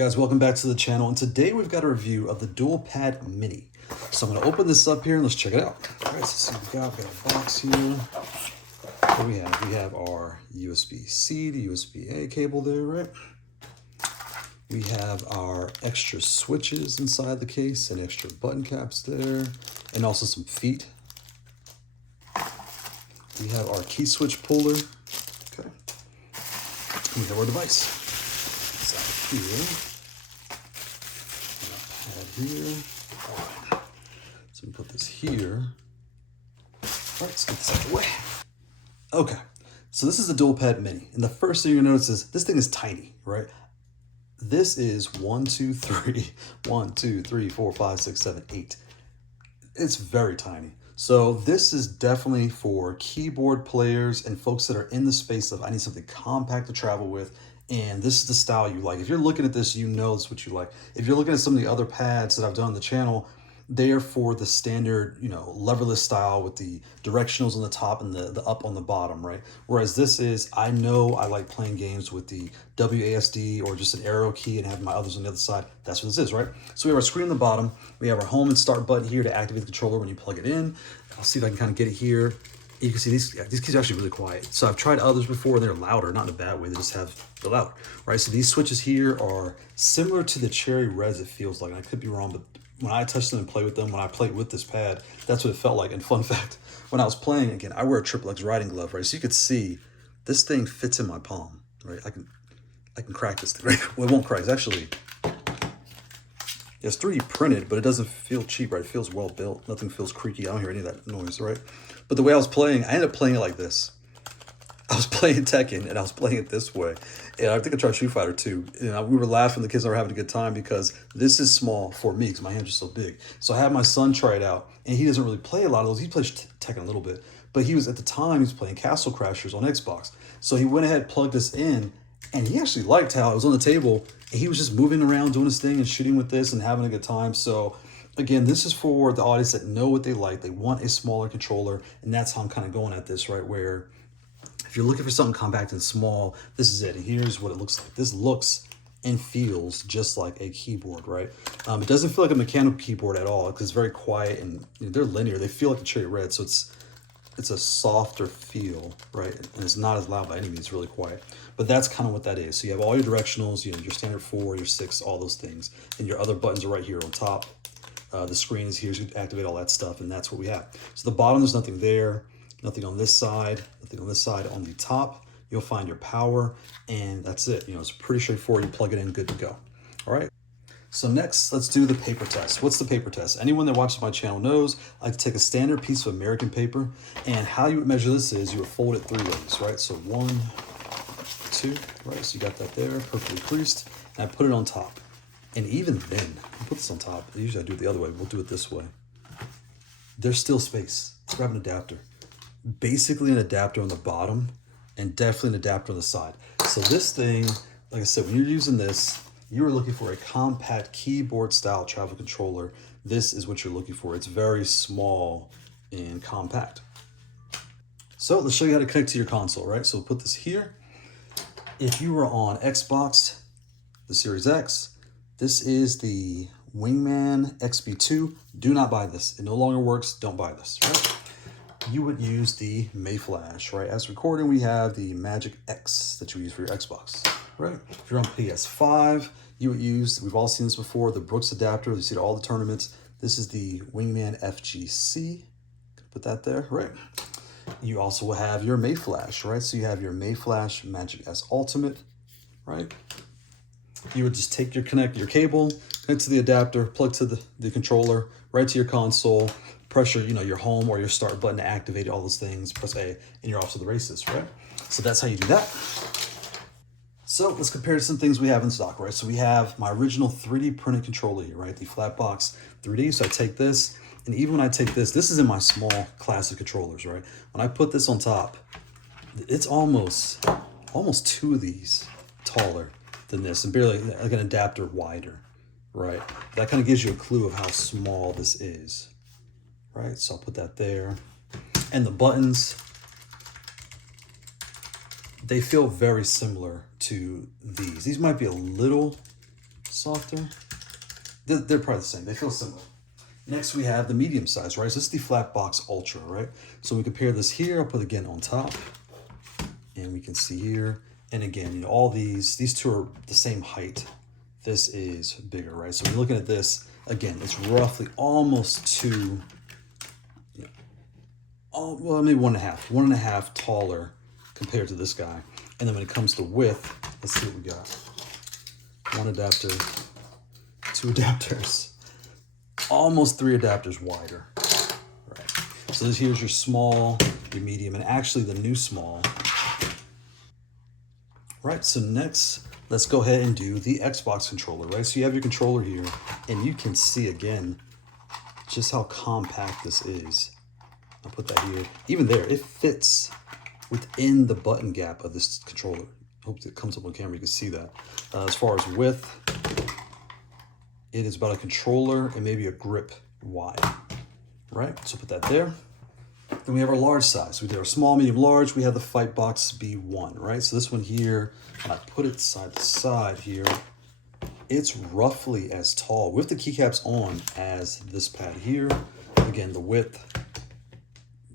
guys, welcome back to the channel, and today we've got a review of the Duelpad Mini. So I'm going to open this up here and let's check it out. All right, so we've got a box here. What do we have? We have our USB C to USB A cable there, right? We have our extra switches inside the case and extra button caps there, and also some feet. We have our key switch puller. Okay. We have our device. Here, pad here. All right. So we put this here. All right, let's get this out of the way. Okay, so this is the Duelpad Mini, and the first thing you're gonna notice is this thing is tiny, right? This is 1, 2, 3, 1, 2, 3, 4, 5, 6, 7, 8. It's very tiny. So this is definitely for keyboard players and folks that are in the space of I need something compact to travel with. And this is the style you like. If you're looking at this, you know it's what you like. If you're looking at some of the other pads that I've done on the channel, they are for the standard, leverless style with the directionals on the top and the up on the bottom, right? Whereas this is, I know I like playing games with the WASD or just an arrow key and have my others on the other side. That's what this is, right? So we have our screen on the bottom. We have our home and start button here to activate the controller when you plug it in. I'll see if I can kind of get it here. You can see these keys are actually really quiet. So I've tried others before and they're louder, not in a bad way, they just they're louder, right? So these switches here are similar to the Cherry Reds, it feels like, and I could be wrong, but when I touch them and play with them, when I played with this pad, that's what it felt like. And fun fact, when I was playing, again, I wear a triple X riding glove, right? So you could see this thing fits in my palm, right? I can crack this thing, right? Well, it won't crack, it's actually, it's 3D printed, but it doesn't feel cheap, right? It feels well built. Nothing feels creaky. I don't hear any of that noise, right? But the way I was playing, I ended up playing it like this. I was playing Tekken, and I was playing it this way. And I think I tried Street Fighter too. We were laughing, the kids were having a good time because this is small for me because my hands are so big. So I had my son try it out, and he doesn't really play a lot of those. He plays Tekken a little bit. But he was, at the time, he was playing Castle Crashers on Xbox. So he went ahead, plugged this in, and he actually liked how it was on the table, and he was just moving around, doing his thing and shooting with this and having a good time. So again, this is for the audience that know what they like. They want a smaller controller, and that's how I'm kind of going at this, right? Where if you're looking for something compact and small, this is it. And here's what it looks like. This looks and feels just like a keyboard, right? It doesn't feel like a mechanical keyboard at all because it's very quiet and they're linear. They feel like the Cherry Red, so it's a softer feel, right? And it's not as loud by any means, it's really quiet. But that's kind of what that is. So you have all your directionals, your standard 4, your 6, all those things. And your other buttons are right here on top. The screen is here, so you can activate all that stuff, and that's what we have. So the bottom, there's nothing there, nothing on this side, nothing on this side. On the top, you'll find your power, and that's it. It's pretty straightforward. You plug it in, good to go. All right. So next, let's do the paper test. What's the paper test? Anyone that watches my channel knows I like to take a standard piece of American paper, and how you would measure this is you would fold it 3 ways, right? So 1, 2, right? So you got that there, perfectly creased, and I put it on top. And even then, I'll put this on top. Usually I do it the other way. We'll do it this way. There's still space. Let's grab an adapter. Basically an adapter on the bottom and definitely an adapter on the side. So this thing, like I said, when you're using this, you are looking for a compact keyboard style travel controller. This is what you're looking for. It's very small and compact. So let's show you how to connect to your console, right? So we'll put this here. If you were on Xbox, the Series X, this is the Wingman XB2. Do not buy this. It no longer works. Don't buy this, right? You would use the Mayflash, right? As recording, we have the Magic X that you use for your Xbox, right? If you're on PS5, you would use, we've all seen this before, the Brooks Adapter. You see it at all the tournaments. This is the Wingman FGC. Put that there, right? You also will have your Mayflash, right? So you have your Mayflash Magic S Ultimate, right? You would just take your cable, connect to the adapter, plug to the controller, right to your console, press your home or your start button to activate all those things, press A, and you're off to the races, right? So that's how you do that. So let's compare to some things we have in stock, right? So we have my original 3D printed controller here, right? The Flatbox 3D. So I take this, and even when I take this is in my small classic controllers, right? When I put this on top, it's almost 2 of these taller than this, and barely like an adapter wider, right? That kind of gives you a clue of how small this is, right? So I'll put that there. And the buttons, they feel very similar to these. These might be a little softer. They're probably the same. They feel similar. Next, we have the medium size, right? So this is the Flat Box Ultra, right? So we compare this here. I'll put it again on top. And we can see here. And again, you know, all these two are the same height. This is bigger, right? So when you're looking at this, again, it's roughly almost two, you know, well, maybe 1.5 taller compared to this guy. And then when it comes to width, let's see what we got. One adapter, two adapters, almost 3 adapters wider. Right. So here's your small, your medium, and actually the new small. Right, so next, let's go ahead and do the Xbox controller, right? So you have your controller here, and you can see again just how compact this is. I'll put that here. Even there, it fits within the button gap of this controller. Hope it comes up on camera, you can see that. As far as width, it is about a controller and maybe a grip wide, right? So put that there. Then we have our large size. We did our small, medium, large. We have the Fightbox B1, right? So this one here, when I put it side to side here, it's roughly as tall with the keycaps on as this pad here. Again, the width,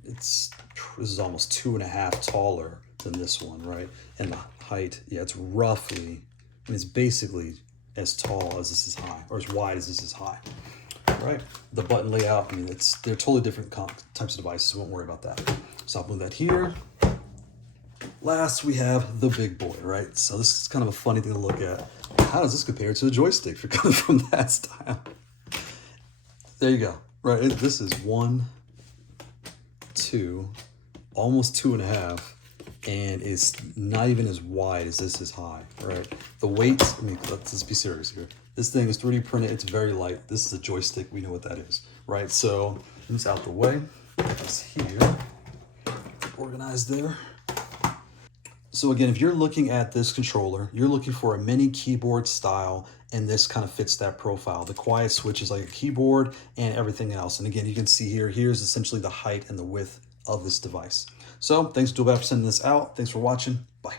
this is almost 2.5 taller than this one, right? And the height, yeah, it's roughly, I mean, it's basically as tall as this is high, or as wide as this is high. Right, the button layout, I mean, they're totally different types of devices, so won't worry about that. So I'll move that here. Last, we have the big boy, right? So this is kind of a funny thing to look at. How does this compare to the joystick if you're coming from that style? There you go, right? This is 1, 2, almost 2.5, and it's not even as wide as this is high, right? The weight, I mean, let's be serious here. This thing is 3D printed, it's very light. This is a joystick, we know what that is, right? So, it's out the way. It's here, organized there. So again, if you're looking at this controller, you're looking for a mini keyboard style, and this kind of fits that profile. The quiet switch is like a keyboard and everything else. And again, you can see here, here's essentially the height and the width of this device. So thanks to Duelpad for sending this out. Thanks for watching. Bye.